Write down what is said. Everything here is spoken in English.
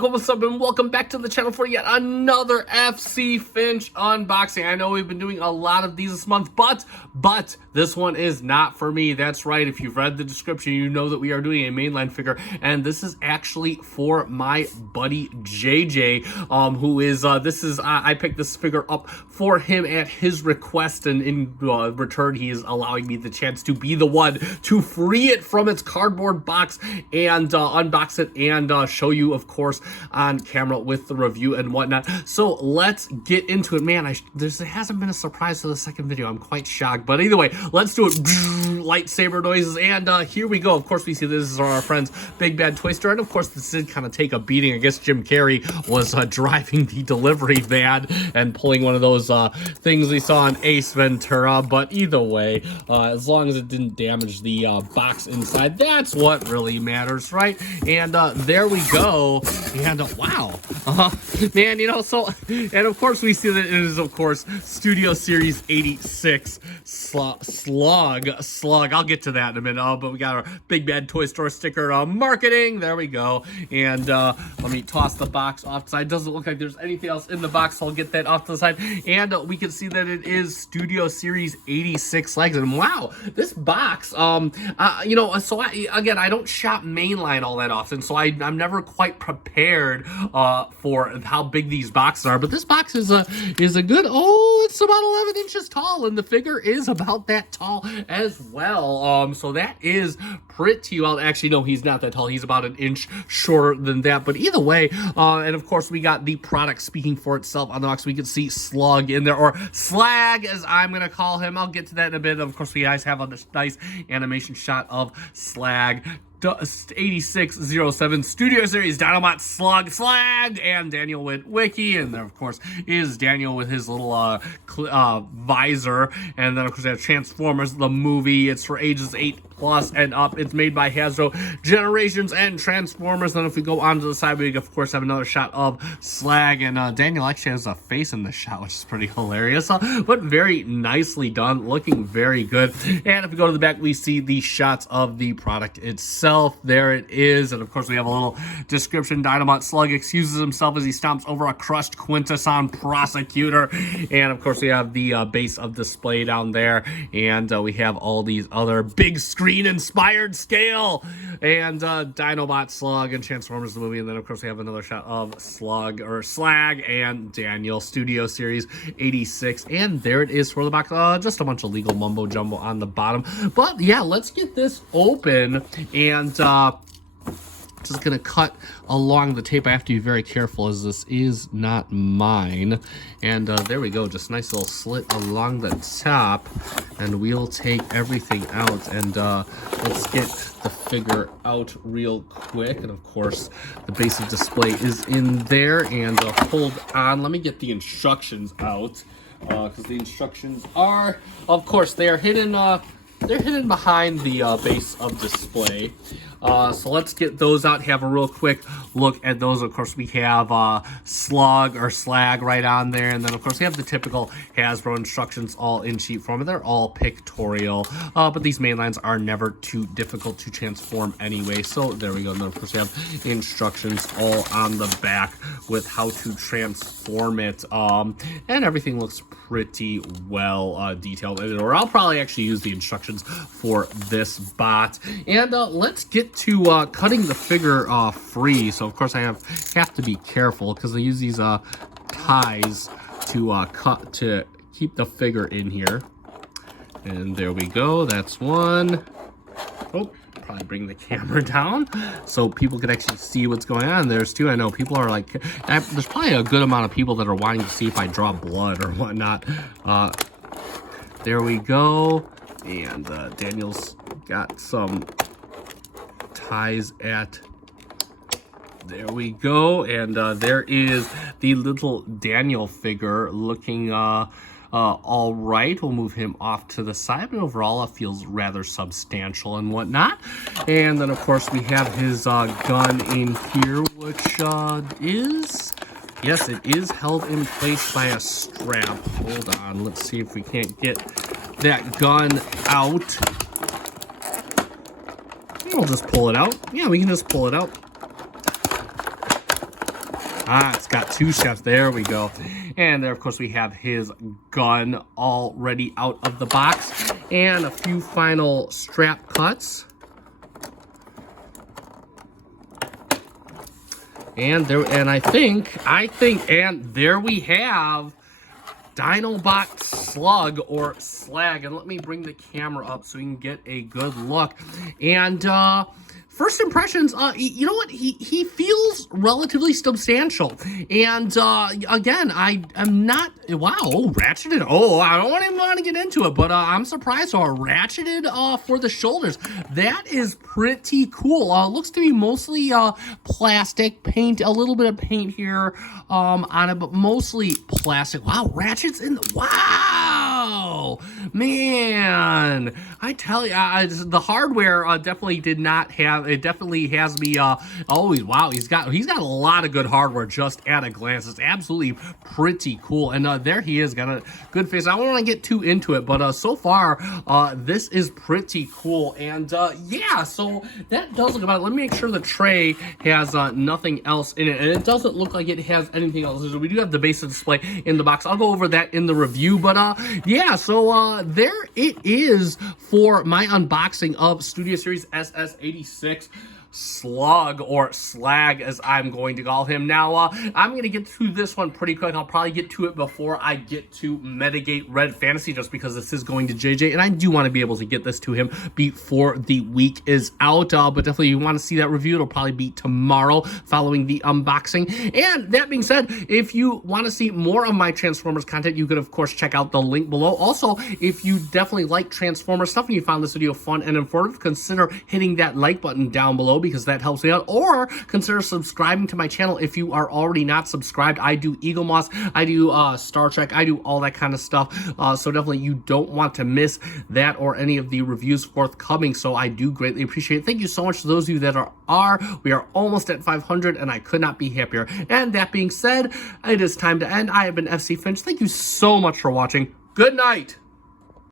Slug, what's up, and welcome back to the channel for yet another FC Finch unboxing. I know we've been doing a lot of these this month, but this one is not for me. That's right, if you've read the description, you know that we are doing a mainline figure, and this is actually for my buddy JJ, who is, I picked this figure up for him at his request, and in return, he is allowing me the chance to be the one to free it from its cardboard box and unbox it and show you, of course, on camera with the review and whatnot. So let's get into it. Man, there hasn't been a surprise to the second video. I'm quite shocked, but either way, let's do it. Lightsaber noises, and here we go. Of course, we see this is our friend's Big Bad Toy Store, and of course, this did kind of take a beating. I guess Jim Carrey was driving the delivery van and pulling one of those things we saw in Ace Ventura, but either way, as long as it didn't damage the box inside, that's what really matters, right? And there we go. And wow, man, you know, so, and of course we see that it is, of course, Studio Series 86 Slug. I'll get to that in a minute. But we got our Big Bad Toy Store sticker marketing. There we go. And let me toss the box off the side. Doesn't look like there's anything else in the box, so I'll get that off to the side. And we can see that it is Studio Series 86 legs. And wow, this box, you know, so I don't shop mainline all that often, so I'm never quite prepared for how big these boxes are. But this box is a good, it's about 11 inches tall, and the figure is about that tall as well. So that is pretty well. Actually, no, he's not that tall. He's about an inch shorter than that. But either way, and of course, we got the product speaking for itself on the box. We can see Slug in there, or Slag, as I'm gonna call him. I'll get to that in a bit. Of course, we guys have a nice animation shot of Slag. 8607 Studio Series Dinobot Slug, and Daniel with Wiki, and there of course is Daniel with his little visor, and then of course we have Transformers the movie. It's for ages 8+ and up. It's made by Hasbro. Generations and Transformers. Then if we go onto the side, we of course have another shot of Slag, and Daniel actually has a face in the shot, which is pretty hilarious, but very nicely done, looking very good. And if we go to the back, we see the shots of the product itself. There it is, and of course we have a little description. Dinobot Slug excuses himself as he stomps over a crushed Quintesson prosecutor, and of course we have the base of display down there, and we have all these other big screen inspired scale, and Dinobot Slug and Transformers the movie, and then of course we have another shot of Slag and Daniel, Studio Series 86, and there it is for the box. Just a bunch of legal mumbo jumbo on the bottom, but yeah, let's get this open. And just gonna cut along the tape. I have to be very careful as this is not mine. And there we go, just nice little slit along the top, and we'll take everything out, and let's get the figure out real quick. And of course the base of display is in there, and hold on, let me get the instructions out, because the instructions are, of course, they are hidden. They're hidden behind the base of display. So let's get those out, have a real quick look at those. Of course, we have Slug or Slag right on there. And then, of course, we have the typical Hasbro instructions all in sheet form. They're all pictorial, but these mainlines are never too difficult to transform anyway. So there we go. And then, of course, we have instructions all on the back with how to transform it. And everything looks pretty well detailed. Or I'll probably actually use the instructions for this bot. And let's get to cutting the figure free. So of course I have to be careful because I use these ties to cut to keep the figure in here. And there we go. That's one. Oh, probably bring the camera down so people can actually see what's going on. There's two. I know people are like, there's probably a good amount of people that are wanting to see if I draw blood or whatnot. There we go. And Daniel's got some ties at, there we go, and there is the little Daniel figure looking all right. We'll move him off to the side, but overall it feels rather substantial and whatnot. And then of course we have his gun in here, which is, yes, it is held in place by a strap. Hold on, let's see if we can't get that gun out. We'll just pull it out. Yeah, we can just pull it out. It's got 2 chefs. There we go. And there, of course, we have his gun already out of the box. And a few final strap cuts. And there, and I think, and there we have Dinobot Slug or Slag. And let me bring the camera up so you can get a good look. And first impressions, you know what? He feels relatively substantial. And again, I am not, wow, ratcheted. Oh, I don't even want to get into it, but I'm surprised. So ratcheted for the shoulders. That is pretty cool. Looks to be mostly plastic paint, a little bit of paint here on it, but mostly plastic. Wow, ratchets in the, wow, man, I tell you, the hardware definitely did not have, it definitely has me always, wow, he's got a lot of good hardware just at a glance. It's absolutely pretty cool. And there he is, got a good face. I don't want to get too into it, but so far this is pretty cool. And yeah, so that does look about it. Let me make sure the tray has nothing else in it, and it doesn't look like it has anything else. We do have the basic display in the box. I'll go over that in the review, but yeah, so there it is for my unboxing of Studio Series SS86 Slug, or Slag as I'm going to call him. Now, I'm going to get through this one pretty quick. I'll probably get to it before I get to Metagate Red Fantasy, just because this is going to JJ, and I do want to be able to get this to him before the week is out. But definitely, you want to see that review, it'll probably be tomorrow following the unboxing. And that being said, if you want to see more of my Transformers content, you could, of course, check out the link below. Also, if you definitely like Transformers stuff and you found this video fun and informative, consider hitting that like button down below, because that helps me out, or consider subscribing to my channel if you are already not subscribed. I do Eagle Moss, I do Star Trek, I do all that kind of stuff, so definitely you don't want to miss that or any of the reviews forthcoming, so I do greatly appreciate it. Thank you so much to those of you that are. We are almost at 500, and I could not be happier. And that being said, it is time to end. I have been FC Finch. Thank you so much for watching. Good night.